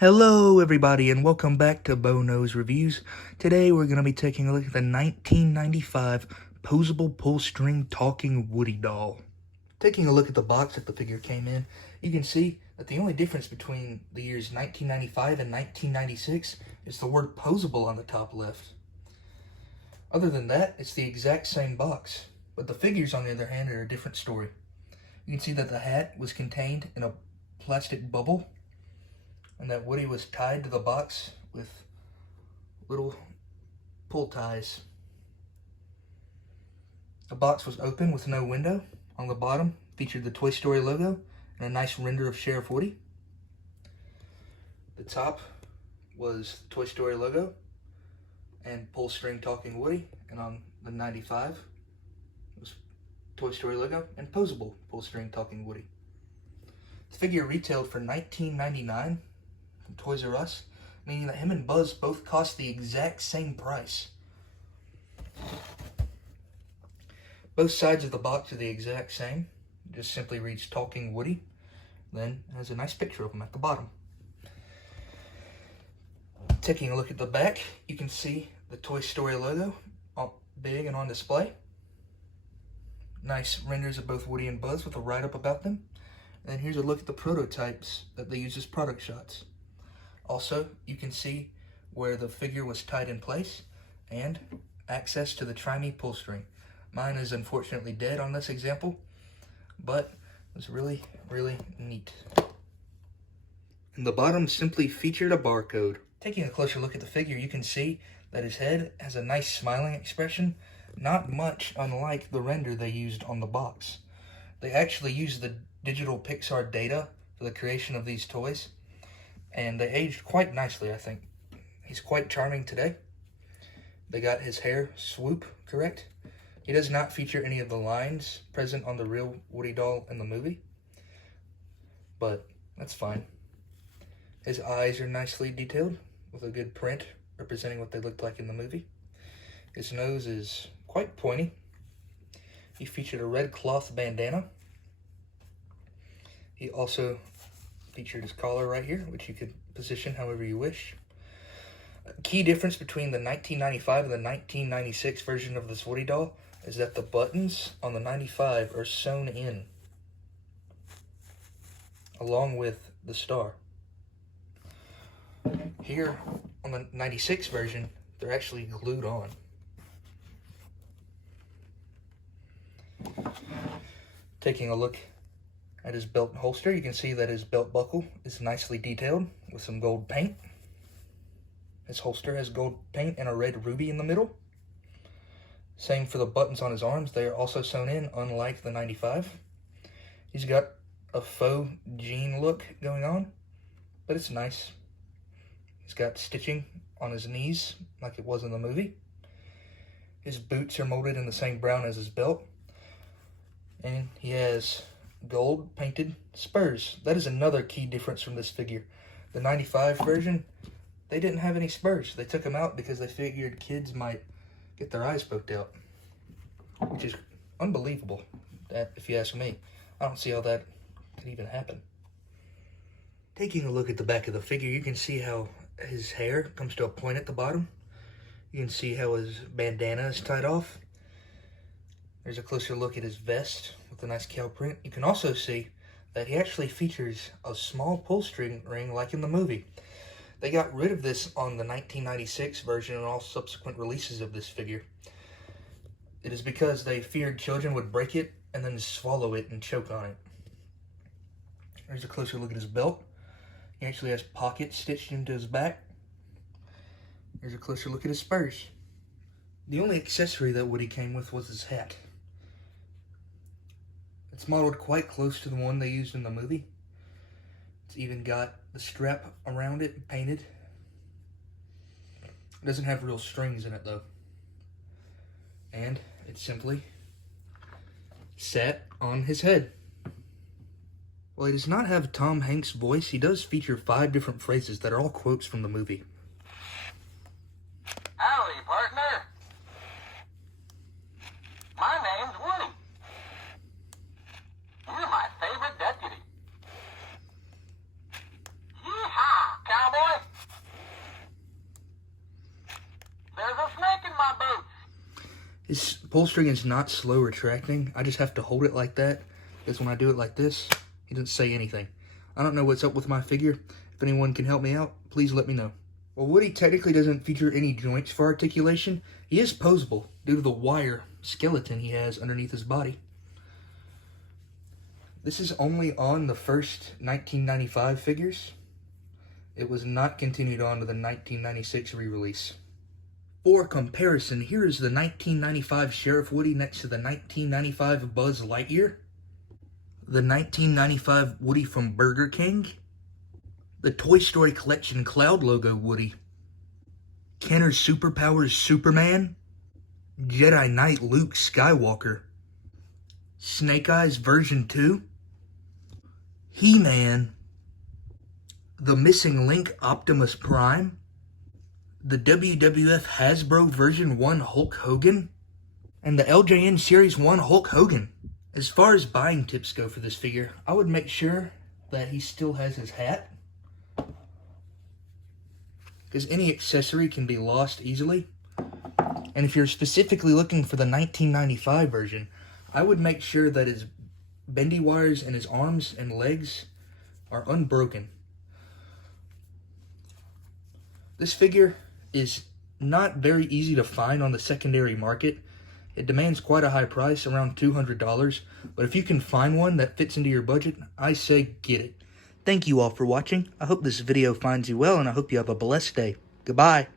Hello everybody and welcome back to Bo Knows Reviews. Today we're going to be taking a look at the 1995 posable pull-string talking Woody doll. Taking a look at the box that the figure came in, you can see that the only difference between the years 1995 and 1996 is the word posable on the top left. Other than that, it's the exact same box, but the figures on the other hand are a different story. You can see that the hat was contained in a plastic bubble, and that Woody was tied to the box with little pull ties. The box was open with no window. On the bottom featured the Toy Story logo and a nice render of Sheriff Woody. The top was the Toy Story logo and pull string talking Woody, and on the 95 was Toy Story logo and posable pull string talking Woody. The figure retailed for $19.99 from Toys R Us, meaning that him and Buzz both cost the exact same price. Both sides of the box are the exact same. It just simply reads Talking Woody. Then it has a nice picture of him at the bottom. Taking a look at the back, you can see the Toy Story logo big and on display. Nice renders of both Woody and Buzz with a write-up about them. And here's a look at the prototypes that they use as product shots. Also, you can see where the figure was tied in place and access to the Try-Me pull string. Mine is unfortunately dead on this example, but it was really, really neat. And the bottom simply featured a barcode. Taking a closer look at the figure, you can see that his head has a nice smiling expression, not much unlike the render they used on the box. They actually used the digital Pixar data for the creation of these toys, and they aged quite nicely, I think. He's quite charming today. They got his hair swoop correct. He does not feature any of the lines present on the real Woody doll in the movie, but that's fine. His eyes are nicely detailed with a good print representing what they looked like in the movie. His nose is quite pointy. He featured a red cloth bandana. He also featured his collar right here, which you could position however you wish. A key difference between the 1995 and the 1996 version of this Woody doll is that the buttons on the 95 are sewn in, along with the star. Here, on the 96 version, they're actually glued on. Taking a look at his belt holster, you can see that his belt buckle is nicely detailed with some gold paint. His holster has gold paint and a red ruby in the middle. Same for the buttons on his arms. They are also sewn in, unlike the 95. He's got a faux jean look going on, but it's nice. He's got stitching on his knees like it was in the movie. His boots are molded in the same brown as his belt. And he has gold painted spurs. That is another key difference from this figure. The 95 version, they didn't have any spurs. They took them out because they figured kids might get their eyes poked out, which is unbelievable, that, if you ask me. I don't see how that could even happen. Taking a look at the back of the figure, you can see how his hair comes to a point at the bottom. You can see how his bandana is tied off. There's a closer look at his vest with a nice cow print. You can also see that he actually features a small pull string ring like in the movie. They got rid of this on the 1996 version and all subsequent releases of this figure. It is because they feared children would break it and then swallow it and choke on it. There's a closer look at his belt. He actually has pockets stitched into his back. There's a closer look at his spurs. The only accessory that Woody came with was his hat. It's modeled quite close to the one they used in the movie. It's even got the strap around it painted. It doesn't have real strings in it though. And it's simply set on his head. While he does not have Tom Hanks' voice, he does feature 5 different phrases that are all quotes from the movie. Howdy, partner. My name's Woody. You're my favorite deputy. Yee-haw, cowboy. His pull string is not slow retracting. I just have to hold it like that, because when I do it like this, he doesn't say anything. I don't know what's up with my figure. If anyone can help me out, please let me know. While Woody technically doesn't feature any joints for articulation, he is posable due to the wire skeleton he has underneath his body. This is only on the first 1995 figures. It was not continued on to the 1996 re-release. For comparison, here is the 1995 Sheriff Woody next to the 1995 Buzz Lightyear, the 1995 Woody from Burger King, the Toy Story Collection Cloud logo Woody, Kenner's Superpowers Superman, Jedi Knight Luke Skywalker, Snake Eyes version 2, He-Man, the Missing Link Optimus Prime, the WWF Hasbro version 1 Hulk Hogan, and the LJN Series 1 Hulk Hogan. As far as buying tips go for this figure, I would make sure that he still has his hat, because any accessory can be lost easily. And if you're specifically looking for the 1995 version, I would make sure that his bendy wires and his arms and legs are unbroken. This figure is not very easy to find on the secondary market. It demands quite a high price, around $200, but if you can find one that fits into your budget, I say get it. Thank you all for watching. I hope this video finds you well, and I hope you have a blessed day. Goodbye.